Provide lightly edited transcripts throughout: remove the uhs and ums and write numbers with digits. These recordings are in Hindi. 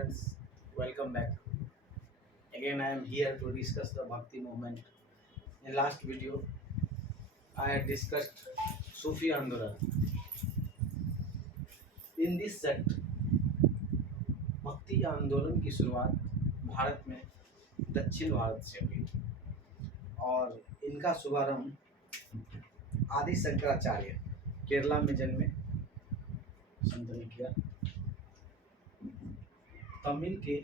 students, welcome back. Again, I am here to discuss the Bhakti movement. In last video, I had discussed Sufi Andolan. In this set, भक्ति आंदोलन की शुरुआत भारत में दक्षिण भारत से हुई और इनका शुभारंभ आदि शंकराचार्य केरला में जन्मे संत ने किया। तमिल के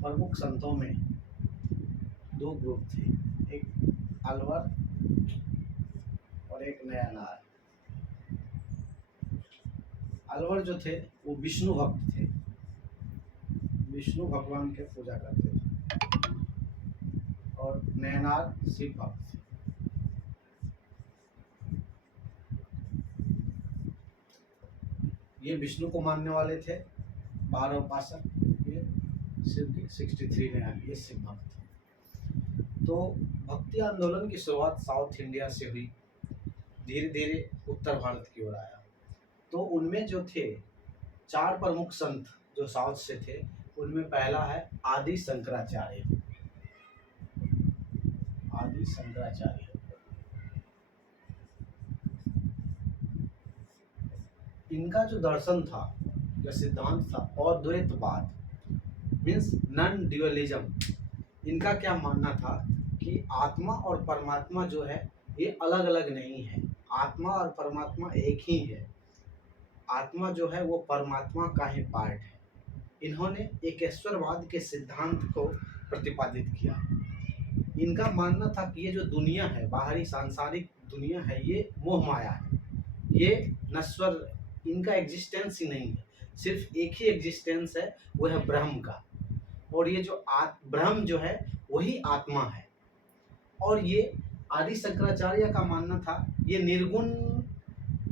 प्रमुख संतों में दो ग्रुप थे, एक अलवर और एक नयानार। अलवर जो थे वो विष्णु भक्त थे, विष्णु भगवान के पूजा करते थे, और नयनार शिव भक्त थे। ये विष्णु को मानने वाले थे 12 उपासक, ये शिव के 63 नयन, ये शिव भक्त थे। तो भक्ति आंदोलन की शुरुआत साउथ इंडिया से हुई, धीरे धीरे उत्तर भारत की ओर आया। तो उनमें जो थे 4 प्रमुख संत जो साउथ से थे, उनमें पहला है आदि शंकराचार्य। आदि शंकराचार्य इनका जो दर्शन था, जो सिद्धांत था, अद्वैतवाद मीन्स नॉन ड्यूअलिज्म। इनका क्या मानना था कि आत्मा और परमात्मा जो है ये अलग अलग नहीं है, आत्मा और परमात्मा एक ही है। आत्मा जो है वो परमात्मा का ही पार्ट है। इन्होंने एकेश्वरवाद के सिद्धांत को प्रतिपादित किया। इनका मानना था कि ये जो दुनिया है, बाहरी सांसारिक दुनिया है, ये मोह माया है, ये नश्वर, इनका एग्जिस्टेंस ही नहीं है। सिर्फ एक ही एग्जिस्टेंस है, वो है ब्रह्म का, और ये जो ब्रह्म जो है वही आत्मा है। और ये आदि शंकराचार्य का मानना था, ये निर्गुण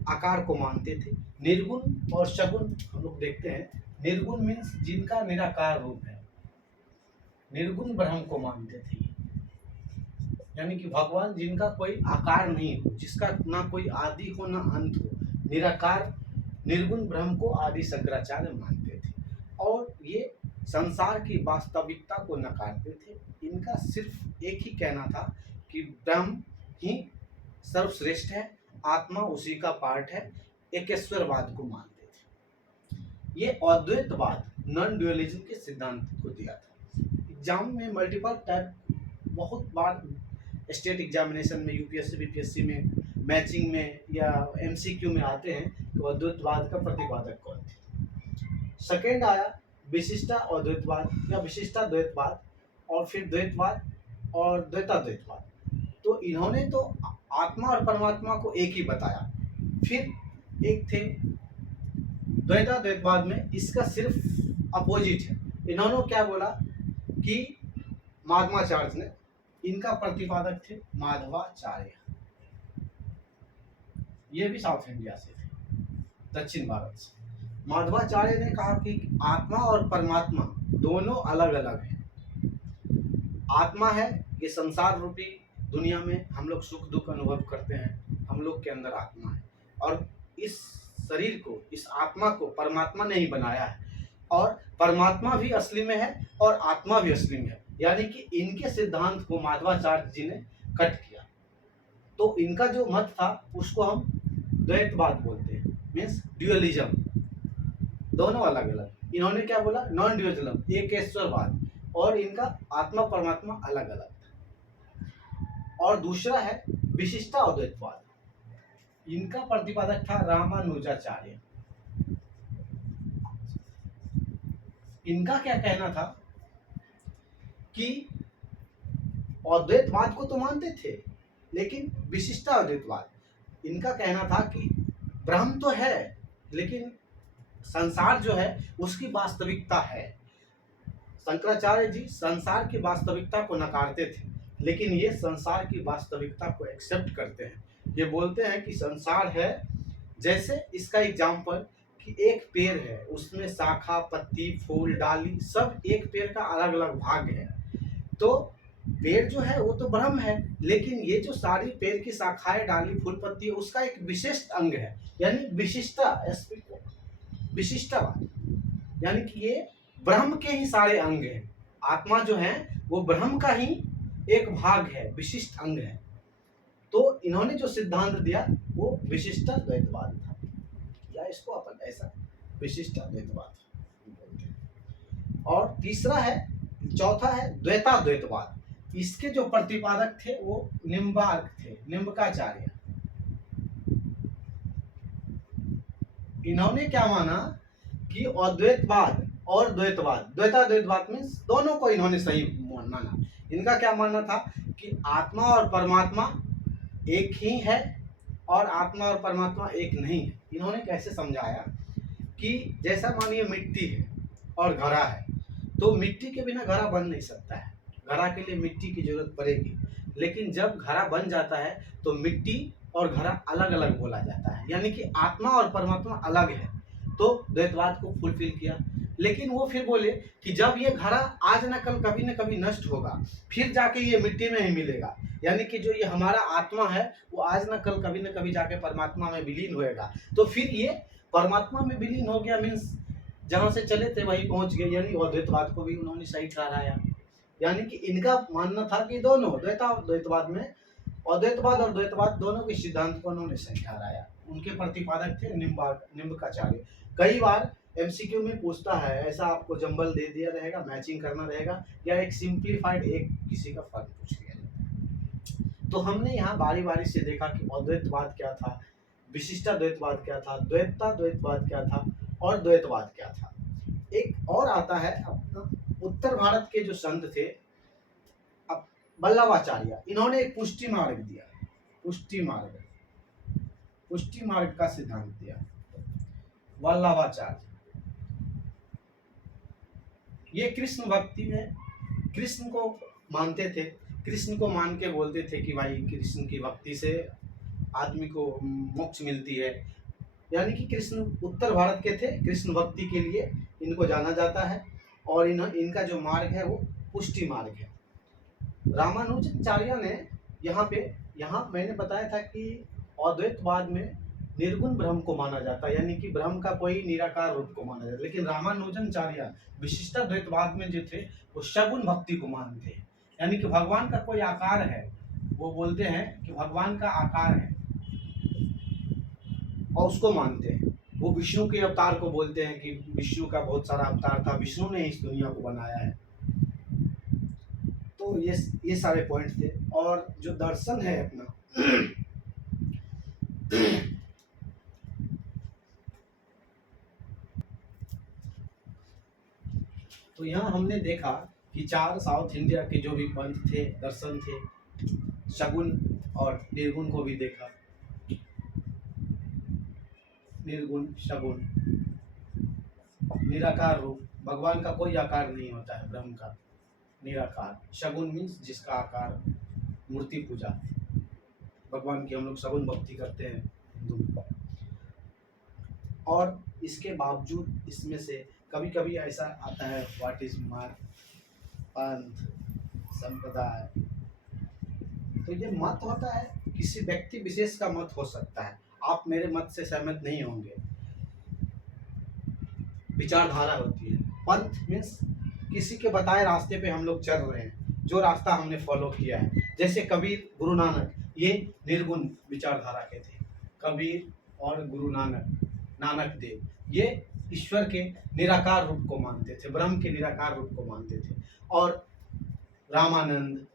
आकार को मानते थे। निर्गुण और सगुण हम लोग देखते हैं। निर्गुण मीन्स जिनका निराकार रूप है, निर्गुण ब्रह्म को मानते थे, यानी कि भगवान जिनका कोई आकार नहीं हो, जिसका ना कोई आदि हो ना अंत हो, निराकार निर्गुण ब्रह्म को आदि शंकराचार्य मानते थे। और ये संसार की वास्तविकता को नकारते थे। इनका सिर्फ एक ही कहना था कि ब्रह्म ही सर्वश्रेष्ठ है, आत्मा उसी का पार्ट है। एकेश्वरवाद को मानते थे। ये अद्वैतवाद नॉन ड्यूअलिज्म के सिद्धांत को दिया था। एग्जाम में मल्टीपल टाइप, बहुत बार स्टेट एग्जामिनेशन में, यूपीएससी बीपीएससी में, मैचिंग में या एमसीक्यू में आते हैं कि अद्वैतवाद का प्रतिपादक कौन थे। सेकेंड आया विशिष्टा अद्वैतवाद या विशिष्टाद्वैतवाद, और फिर द्वैतवाद और द्वैताद्वैतवाद। तो इन्होंने तो आत्मा और परमात्मा को एक ही बताया। फिर एक थे द्वैताद्वैतवाद में, इसका सिर्फ अपोजिट है। इन्होंने क्या बोला कि माधवाचार्य ने, इनका प्रतिपादक थे माधवाचार्य। ये भी साउथ इंडिया से थे, दक्षिण भारत से। माधवाचार्य ने कहा कि आत्मा और परमात्मा दोनों अलग अलग हैं। आत्मा है ये संसार रूपी दुनिया में हम लोग सुख दुख अनुभव करते हैं, हम लोग के अंदर आत्मा है, और इस शरीर को, इस आत्मा को परमात्मा ने ही बनाया है, और परमात्मा भी असली में है और आत्मा भी असली में है। यानी कि इनके सिद्धांत को माधवाचार्य जी ने कट किया। तो इनका जो मत था उसको हम द्वैतवाद बोलते हैं, मीन्स ड्यूअलिज्म, दोनों अलग अलग। इन्होंने क्या बोला, नॉन ड्यूअलिज्म, एकेश्वरवाद, और इनका आत्मा परमात्मा अलग अलग था। और दूसरा है विशिष्टा अद्वैतवाद। इनका प्रतिपादक था रामानुजाचार्य। इनका क्या कहना था कि अद्वैतवाद को तो मानते थे, लेकिन विशिष्टा अद्वैतवाद, इनका कहना था कि ब्रह्म तो है लेकिन संसार जो है उसकी वास्तविकता है। शंकराचार्य जी संसार की वास्तविकता को नकारते थे, लेकिन ये संसार की वास्तविकता को एक्सेप्ट करते हैं। ये बोलते हैं कि संसार है, जैसे इसका एग्जाम्पल कि एक पेड़ है, उसमें शाखा, पत्ती, फूल, डाली, सब एक पेड़ का अलग अलग भाग है। तो पेड़ जो है वो तो ब्रह्म है, लेकिन ये जो सारी पेड़ की शाखाएं, डाली, फूल, पत्ती है, उसका एक विशिष्ट अंग है, यानी विशिष्टता, विशिष्टवाद। यानी कि ये ब्रह्म के ही सारे अंग हैं। आत्मा जो है वो ब्रह्म का ही एक भाग है, विशिष्ट अंग है। तो इन्होंने जो सिद्धांत दिया वो विशिष्टाद्वैतवाद था, या इसको अपन ऐसा विशिष्टाद्वैतवाद बोलते हैं। और तीसरा है, चौथा है द्वैताद्वैतवाद। इसके जो प्रतिपादक थे वो निम्बार्क थे, निम्बकाचार्य। इन्होंने क्या माना कि अद्वैतवाद और द्वैतवाद, द्वैताद्वैतवाद में दोनों को इन्होंने सही माना। इनका क्या मानना था कि आत्मा और परमात्मा एक ही है और आत्मा और परमात्मा एक नहीं है। इन्होंने कैसे समझाया कि जैसा मानिए मिट्टी है और घड़ा है, तो मिट्टी के बिना घड़ा बन नहीं सकता है, घड़ा के लिए मिट्टी की जरूरत पड़ेगी। लेकिन जब घड़ा बन जाता है तो मिट्टी और घड़ा अलग अलग बोला जाता है, यानी कि आत्मा और परमात्मा अलग है। तो द्वैतवाद को फुलफिल किया। लेकिन वो फिर बोले कि जब ये घड़ा आज न कल कभी न कभी नष्ट होगा, फिर जाके ये मिट्टी में ही मिलेगा, यानी कि जो ये हमारा आत्मा है वो आज न कल कभी न कभी जाके परमात्मा में विलीन होएगा। तो फिर ये परमात्मा में विलीन हो गया, मीन्स जहां से चले थे वहीं पहुंच गए। यानी अद्वैतवाद को भी उन्होंने सही ठहराया। यानी कि इनका मानना था कि दोनों द्वैतवाद में अद्वैतवाद और द्वैतवाद दोनों के सिद्धांत को उन्होंने सही ठहराया। उनके प्रतिपादक थे निम्बकाचार्य। कई बार एमसीक्यू में पूछता है, ऐसा आपको जंबल दे दिया रहेगा, मैचिंग करना रहेगा, या एक सिंप्लीफाइड एक किसी का फर्क पूछ लिया जाता है। तो हमने यहाँ बारी बारी से देखा कि अद्वैतवाद क्या था, विशिष्टाद्वैतवाद क्या था, द्वैताद्वैतवाद क्या था और द्वैतवाद क्या था। एक और आता है अपना उत्तर भारत के जो संत थे वल्लभाचार्य, इन्होंने एक पुष्टि मार्ग दिया, पुष्टि मार्ग का सिद्धांत दिया वल्लभाचार्य। ये कृष्ण भक्ति में कृष्ण को मानते थे, कृष्ण को मान के बोलते थे कि भाई कृष्ण की भक्ति से आदमी को मोक्ष मिलती है। यानी कि कृष्ण उत्तर भारत के थे, कृष्ण भक्ति के लिए इनको जाना जाता है। और इनका जो मार्ग है वो पुष्टि मार्ग है। रामानुजाचार्य ने यहाँ मैंने बताया था कि अद्वैतवाद में निर्गुण ब्रह्म को माना जाता है, यानी कि ब्रह्म का कोई निराकार रूप को माना जाता है। लेकिन रामानुजाचार्य विशिष्टाद्वैतवाद में जो थे वो सगुण भक्ति को मानते हैं, यानी कि भगवान का कोई आकार है, वो बोलते हैं कि भगवान का आकार है और उसको मानते हैं। वो विष्णु के अवतार को बोलते हैं कि विष्णु का बहुत सारा अवतार था, विष्णु ने इस दुनिया को बनाया है। तो ये सारे पॉइंट थे। और जो दर्शन है अपना तो यहाँ हमने देखा कि 4 साउथ इंडिया के जो भी पंथ थे, दर्शन थे, सगुण और निर्गुण को भी देखा। निर्गुण, सगुण, निराकार रूप, भगवान का कोई आकार नहीं होता है, ब्रह्म का निराकार। सगुण मीन्स जिसका आकार, मूर्ति पूजा, भगवान की हम लोग सगुण भक्ति करते हैं हिंदू। और इसके बावजूद इसमें से कभी कभी ऐसा आता है व्हाट इज मार्ग, पंथ, संप्रदाय। तो ये मत होता है, किसी व्यक्ति विशेष का मत हो सकता है, आप मेरे मत से सहमत नहीं होंगे, विचारधारा होती है। पंथ मीन्स किसी के बताए रास्ते पे हम लोग चल रहे हैं, जो रास्ता हमने फॉलो किया है। जैसे कबीर, गुरु नानक, ये निर्गुण विचारधारा के थे। कबीर और गुरु नानक देव, ये ईश्वर के निराकार रूप को मानते थे, ब्रह्म के निराकार रूप को मानते थे। और रामानंद,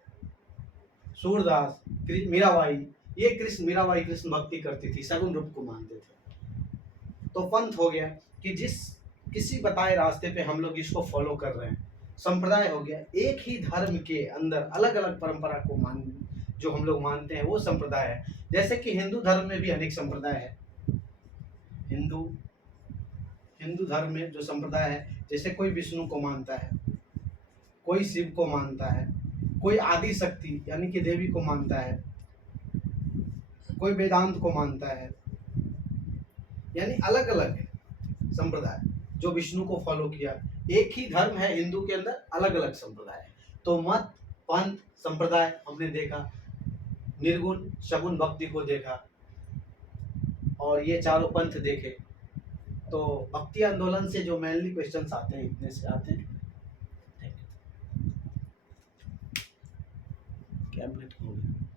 सूरदास, मीराबाई, ये मीराबाई कृष्ण भक्ति करती थी, सगुण रूप को मानते थे। तो पंथ हो गया कि किसी बताए रास्ते पे हम लोग इसको फॉलो कर रहे हैं। संप्रदाय हो गया, एक ही धर्म के अंदर अलग अलग परंपरा को जो हम लोग मानते हैं वो संप्रदाय है। जैसे कि हिंदू धर्म में भी अनेक संप्रदाय है। हिंदू धर्म में जो संप्रदाय है, जैसे कोई विष्णु को मानता है, कोई शिव को मानता है, कोई आदि शक्ति यानी कि देवी को मानता है, कोई वेदांत को मानता है, यानी अलग अलग है संप्रदाय जो विष्णु को फॉलो किया। एक ही धर्म है हिंदू के अंदर, अलग अलग संप्रदाय है। तो मत, पंथ, संप्रदाय हमने देखा, निर्गुण, सगुण भक्ति को देखा, और ये चारों पंथ देखे। तो भक्ति आंदोलन से जो मेनली क्वेश्चंस आते हैं इतने से आते हैं। Thank you. क्या मिनट हो गया?